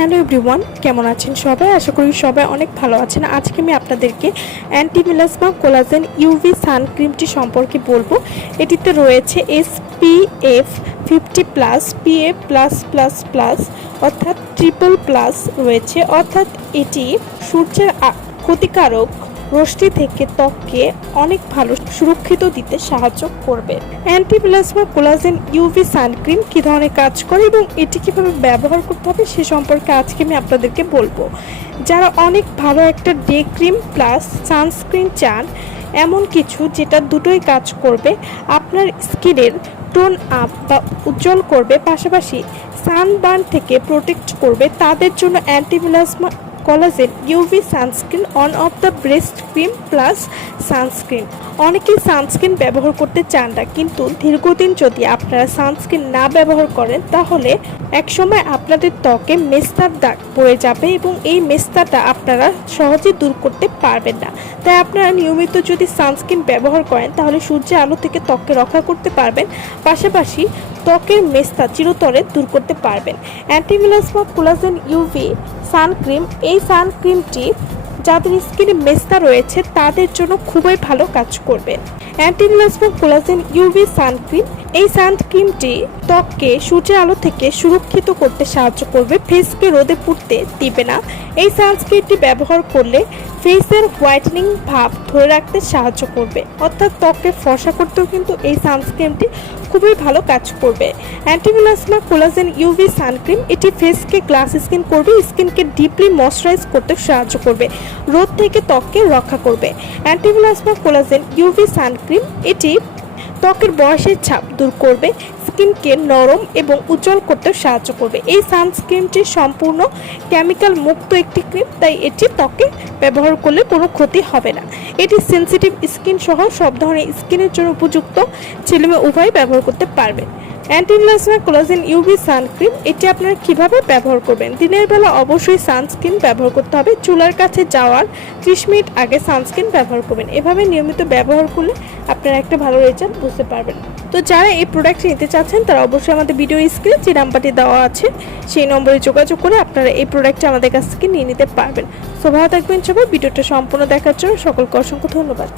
Hello everyone, কেমন আছেন সবাই? আশা করি সবাই অনেক ভালো আছেন। আজকে আমি আপনাদেরকে অ্যান্টি মেলাসমা কোলাজেন ইউভি সানক্রিমটি সম্পর্কে বলবো। এটিতে রয়েছে SPF 50+, PA+++, অর্থাৎ ট্রিপল প্লাস রয়েছে, অর্থাৎ এটি সূর্যের ক্ষতিকারক রশ্মি থেকে ত্বককে অনেক ভালো সুরক্ষিত দিতে সাহায্য করবে। Anti melasma collagen UV suncream কী ধরনের কাজ করে এবং এটি কীভাবে ব্যবহার করতে হবে সে সম্পর্কে আজকে আমি আপনাদেরকে বলবো। যারা অনেক ভালো একটা ডে ক্রিম প্লাস সানস্ক্রিন চান, এমন কিছু যেটা দুটোই কাজ করবে, আপনার স্কিনের টোন আপ বা উজ্জ্বল করবে, পাশাপাশি সানবার্ন থেকে প্রোটেক্ট করবে, তাদের জন্য anti melasma collagen UV sunscreen one of the best cream plus sunscreen. অনেকেই সানস্ক্রিন ব্যবহার করতে চান না, কিন্তু দীর্ঘদিন যদি আপনারা সানস্ক্রিন না ব্যবহার করেন তাহলে একসময় আপনাদের ত্বকে মেস্তার দাগ পড়ে যাবে এবং এই মেস্তাটা আপনারা সহজে দূর করতে পারবেন না। তাই আপনারা নিয়মিত যদি সানস্ক্রিন ব্যবহার করেন তাহলে সূর্যের আলো থেকে ত্বককে রক্ষা করতে পারবেন, পাশাপাশি ত্বকের মেস্তা চিরতরে দূর করতে পারবেন। Anti melasma collagen UV sun cream, এই সানক্রিমটি যাদের স্কিনে মেস্তা রয়েছে তাদের জন্য খুবই ভালো কাজ করবে। Anti melasma collagen UV sun cream, এই সানক্রিমটি ত্বককে সূর্যের আলো থেকে সুরক্ষিত করতে সাহায্য করবে, ফেসকে রোদে পুড়তে দিবে না। এই সানস্ক্রিনটি ব্যবহার করলে ফেসের হোয়াইটেনিং ভাব ধরে রাখতে সাহায্য করবে, অর্থাৎ ত্বককে ফর্সা করতেও কিন্তু এই সানস্ক্রিনটি খুবই ভালো কাজ করবে। Anti melasma collagen UV sun cream, এটি ফেসকে গ্লাস স্কিন করবে, স্কিনকে ডিপলি ময়শ্চারাইজ করতে সাহায্য করবে, রোদ থেকে ত্বককে রক্ষা করবে। Anti melasma collagen UV sun cream, এটি ত্বকের বয়সের ছাপ দূর করবে, স্কিনকে নরম এবং উজ্জ্বল করতে সাহায্য করবে। এই সানস্ক্রিনটি সম্পূর্ণ কেমিক্যাল মুক্ত একটি ক্রিম, তাই এটি ত্বকে ব্যবহার করলে কোনো ক্ষতি হবে না। এটি সেনসিটিভ স্কিন সহ সব ধরনের স্কিনের জন্য উপযুক্ত, ছেলেমেয়ে উভয় ব্যবহার করতে পারবে। Anti melasma collagen UV sun cream, এটি আপনারা কিভাবে ব্যবহার করবেন? দিনের বেলা অবশ্যই সানস্ক্রিন ব্যবহার করতে হবে, চুলার কাছে যাওয়ার 30 মিনিট আগে সানস্ক্রিন ব্যবহার করবেন। এভাবে নিয়মিত ব্যবহার করলে আপনারা একটা ভালো রেজাল্ট বুঝতে পারবেন। তো যারা এই প্রোডাক্টটি নিতে চাচ্ছেন তারা অবশ্যই আমাদের ভিডিও স্ক্রিনে যে নাম্বারটি দেওয়া আছে সেই নম্বরে যোগাযোগ করে আপনারা এই প্রোডাক্টটি আমাদের কাছ থেকে নিয়ে নিতে পারবেন। সো ভালো থাকবেন সবাই। ভিডিওটা সম্পূর্ণ দেখার জন্য সকলকে অসংখ্য ধন্যবাদ।